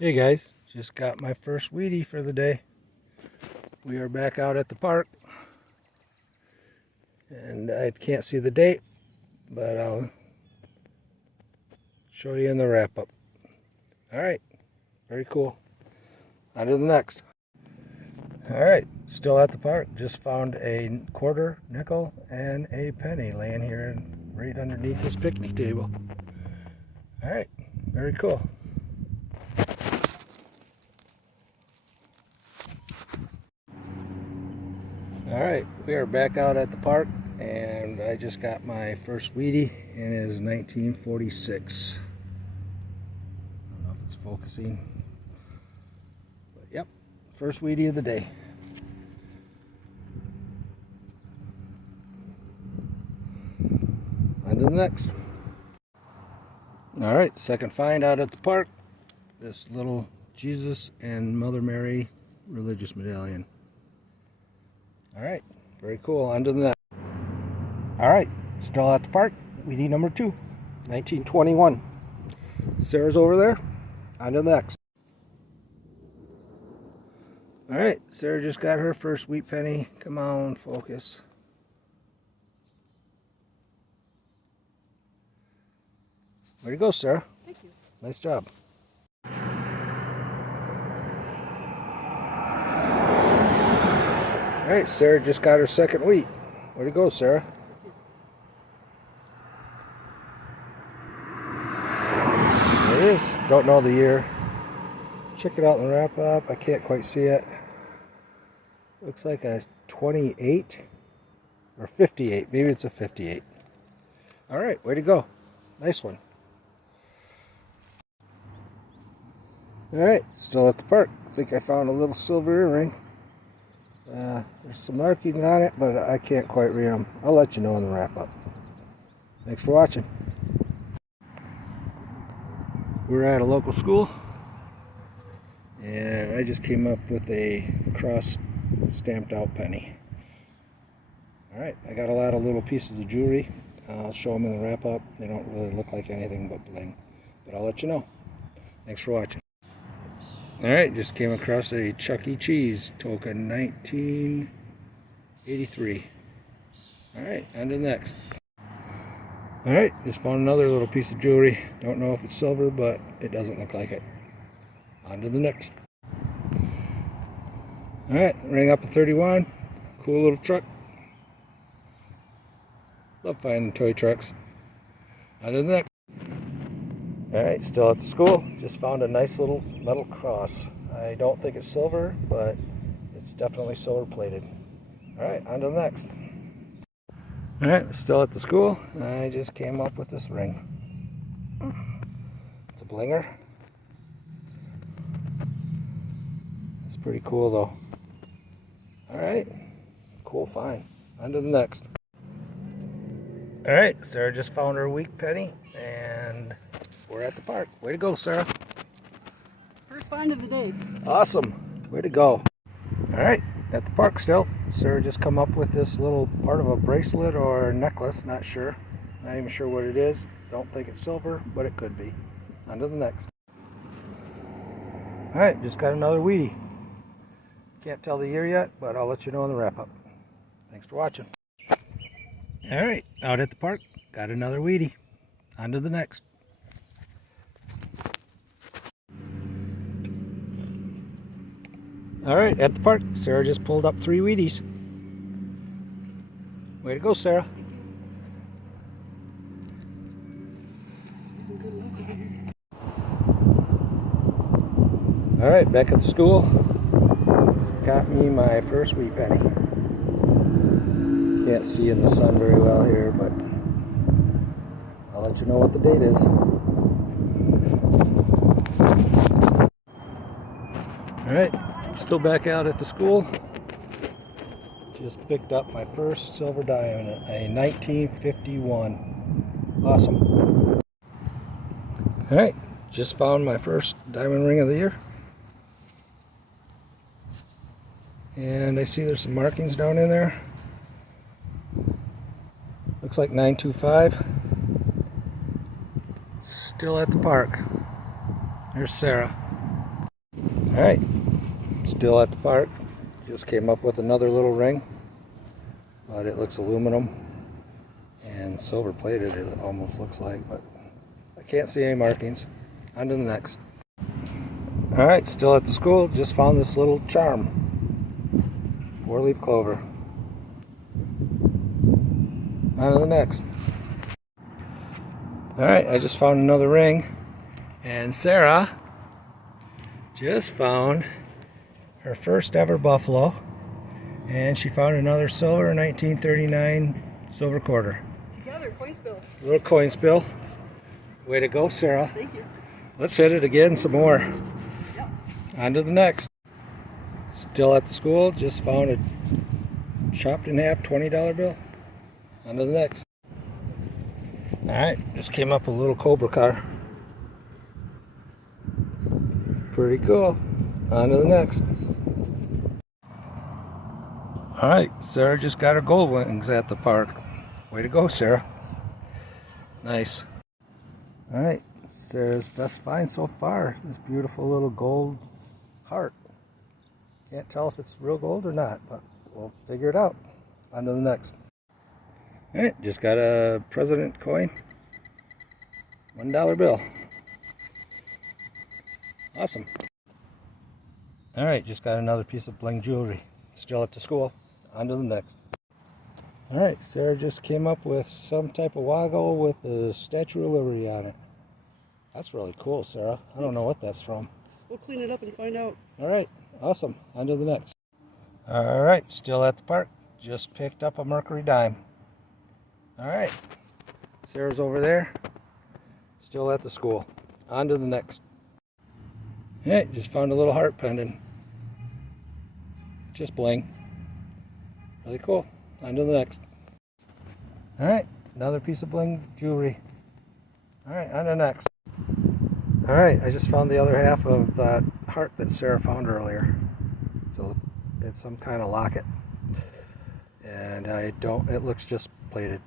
Hey guys, just got my first Wheatie for the day. We are back out at the park, and I can't see the date, but I'll show you in the wrap-up. Alright, very cool. On to the next. Alright, still at the park. Just found a quarter, nickel, and a penny laying here right underneath this picnic table. Alright, very cool. Alright, we are back out at the park, and I just got my first Wheatie, and it is 1946. I don't know if it's focusing, but yep, first Wheatie of the day. On to the next. Alright, second find out at the park. This little Jesus and Mother Mary religious medallion. Alright, very cool. On to the next. Alright, still at the park. Wheatie number 2, 1921. Sarah's over there. On to the next. Alright, Sarah just got her first wheat penny. Come on, focus. Way to go, Sarah. Thank you. Nice job. Alright, Sarah just got her second wheat. Way to go, Sarah. There it is. Don't know the year. Check it out in the wrap up. I can't quite see it. Looks like a 28 or 58. Maybe it's a 58. Alright, way to go. Nice one. Alright, still at the park. I think I found a little silver earring. There's some markings on it, but I can't quite read them. I'll let you know in the wrap up. Thanks for watching. We're at a local school, and I just came up with a cross stamped out penny. Alright, I got a lot of little pieces of jewelry. I'll show them in the wrap up. They don't really look like anything but bling, but I'll let you know. Thanks for watching. Alright, just came across a Chuck E. Cheese token, 1983. Alright, on to the next. Alright, just found another little piece of jewelry. Don't know if it's silver, but it doesn't look like it. On to the next. Alright, ring up a 31. Cool little truck. Love finding toy trucks. On to the next. Alright, still at the school. Just found a nice little metal cross. I don't think it's silver, but it's definitely silver plated. Alright, on to the next. Alright, still at the school. I just came up with this ring. It's a blinger. It's pretty cool though. Alright, cool find. On to the next. Alright, Sarah just found her week penny, and we're at the park. Way to go, Sarah. First find of the day. Awesome. Way to go. Alright, at the park still. Sarah just come up with this little part of a bracelet or a necklace. Not sure. Not even sure what it is. Don't think it's silver, but it could be. On to the next. Alright, just got another Wheatie. Can't tell the year yet, but I'll let you know in the wrap up. Thanks for watching. Alright, out at the park. Got another Wheatie. On to the next. Alright, at the park, Sarah just pulled up 3 Wheaties. Way to go, Sarah. Alright, back at the school. Just got me my first wheat penny. Can't see in the sun very well here, but I'll let you know what the date is. Alright. Still back out at the school. Just picked up my first silver diamond, a 1951. Awesome. Alright, just found my first diamond ring of the year. And I see there's some markings down in there. Looks like 925. Still at the park. There's Sarah. Alright, still at the park. Just came up with another little ring, but it looks aluminum and silver plated, it almost looks like, but I can't see any markings. On to the next. Alright, still at the school. Just found this little charm. 4-leaf clover. On to the next. Alright, I just found another ring. And Sarah just found her first ever buffalo. And she found another silver 1939 silver quarter. Together, coin spill. Little coin spill. Way to go, Sarah. Thank you. Let's hit it again some more. Yep. On to the next. Still at the school. Just found a chopped in half $20 bill. On to the next. Alright, just came up with a little Cobra car. Pretty cool. On to the next. Alright, Sarah just got her gold wings at the park. Way to go, Sarah. Nice. Alright, Sarah's best find so far. This beautiful little gold heart. Can't tell if it's real gold or not, but we'll figure it out. On to the next. Alright, just got a president coin. $1 bill. Awesome. Alright, just got another piece of bling jewelry. Still at the school. On to the next. Alright, Sarah just came up with some type of woggle with the Statue of Liberty on it. That's really cool, Sarah. I don't know what that's from. We'll clean it up and find out. Alright, awesome. On to the next. Alright, still at the park. Just picked up a Mercury dime. Alright, Sarah's over there. Still at the school. On to the next. Alright, just found a little heart pendant. Just bling. Really cool. On to the next. Alright, another piece of bling jewelry. Alright, on to the next. Alright, I just found the other half of that heart that Sarah found earlier. So it's some kind of locket. And it looks just plated.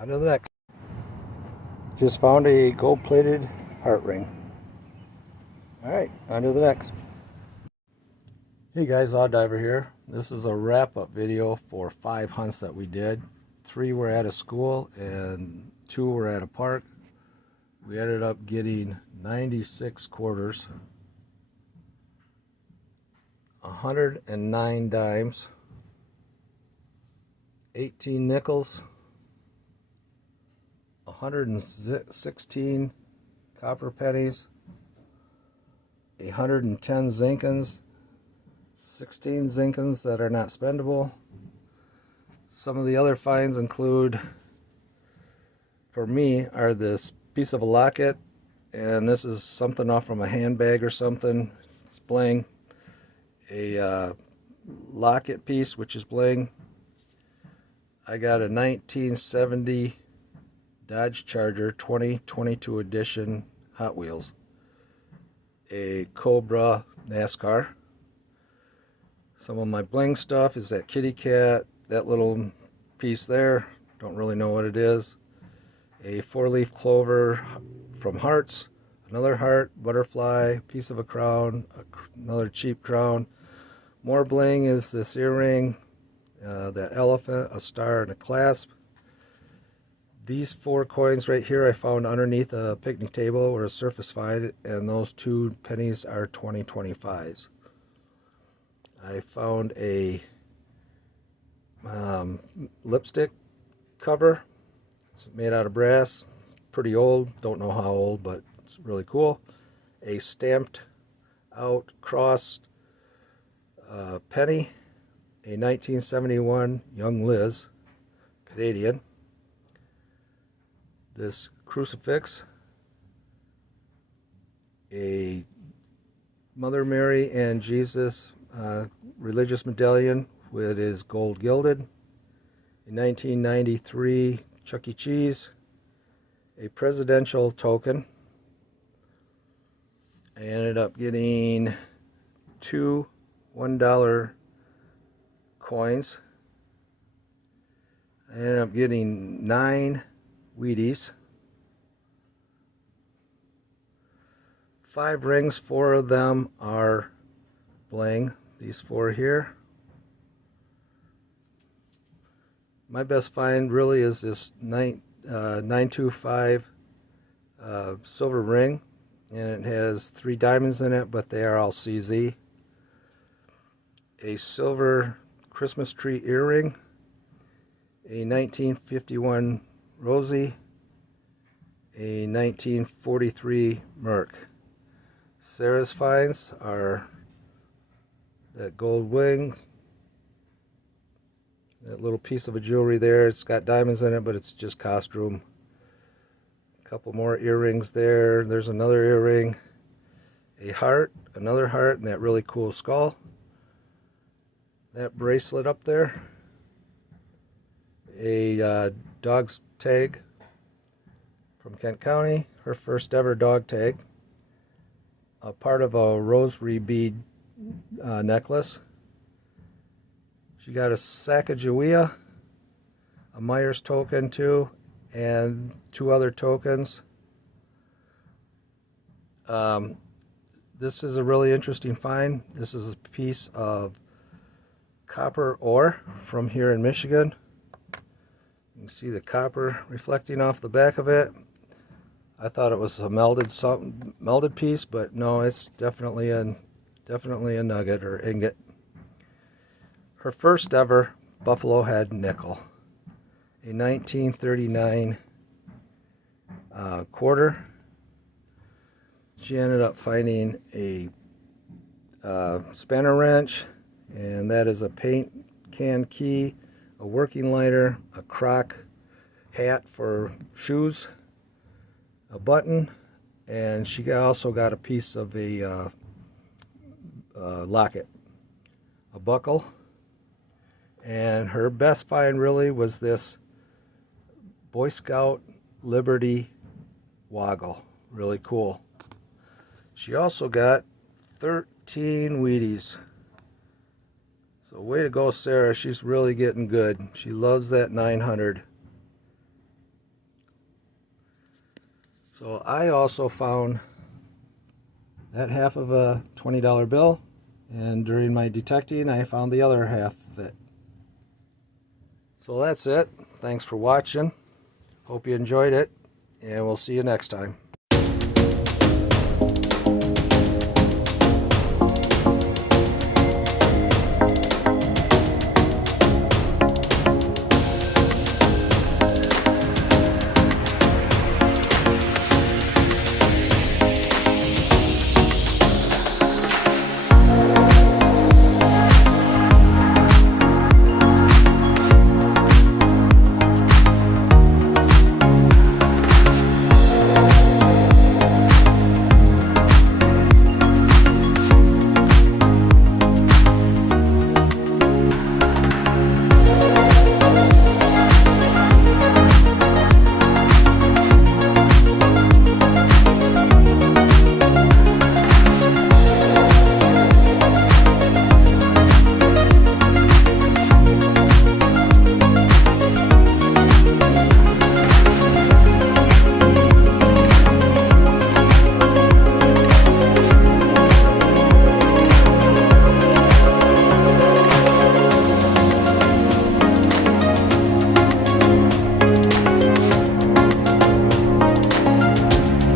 On to the next. Just found a gold-plated heart ring. Alright, on to the next. Hey guys, Odd Diver here. This is a wrap-up video for 5 hunts that we did. 3 were at a school and 2 were at a park. We ended up getting 96 quarters, 109 dimes, 18 nickels, 116 copper pennies, 110 zinkins, 16 zinkins that are not spendable. Some of the other finds include, for me, are this piece of a locket, and this is something off from a handbag or something. It's bling. A locket piece, which is bling. I got a 1970 Dodge Charger 2022 edition Hot Wheels. A Cobra NASCAR. Some of my bling stuff is that kitty cat, that little piece there, don't really know what it is. A 4-leaf clover from Hearts, another heart, butterfly, piece of a crown, another cheap crown. More bling is this earring, that elephant, a star, and a clasp. These 4 coins right here I found underneath a picnic table or a surface find, and those 2 pennies are 2025s. I found a lipstick cover. It's made out of brass. It's pretty old. Don't know how old, but it's really cool. A stamped out crossed penny. A 1971 Young Liz, Canadian. This crucifix. A Mother Mary and Jesus religious medallion with is gold gilded. A 1993 Chuck E. Cheese. A presidential token. I ended up getting 2 $1 coins. I ended up getting 9 Wheaties. 5 rings, 4 of them are bling, these 4 here. My best find really is this 925 silver ring, and it has 3 diamonds in it, but they are all CZ. A silver Christmas tree earring, a 1951 Rosie, a 1943 Merc. Sarah's finds are that gold wing, that little piece of a jewelry there. It's got diamonds in it, but it's just costume. A couple more earrings there. There's another earring, a heart, another heart, and that really cool skull. That bracelet up there, a dog's tag from Kent County, her first ever dog tag, a part of a rosary bead necklace. She got a Sacagawea, a Myers token too, and 2 other tokens. This is a really interesting find. This is a piece of copper ore from here in Michigan. You can see the copper reflecting off the back of it. I thought it was a melded piece, but no, it's definitely a nugget or ingot. Her first ever buffalo head nickel, a 1939 quarter. She ended up finding a spanner wrench, and that is a paint can key, a working lighter, a croc hat for shoes, a button, and she also got a piece of a locket, a buckle. And her best find really was this Boy Scout Liberty woggle. Really cool. She also got 13 Wheaties. So way to go, Sarah. She's really getting good. She loves that 900. So I also found that half of a $20 bill, and during my detecting I found the other half of it. So that's it. Thanks for watching. Hope you enjoyed it, and we'll see you next time.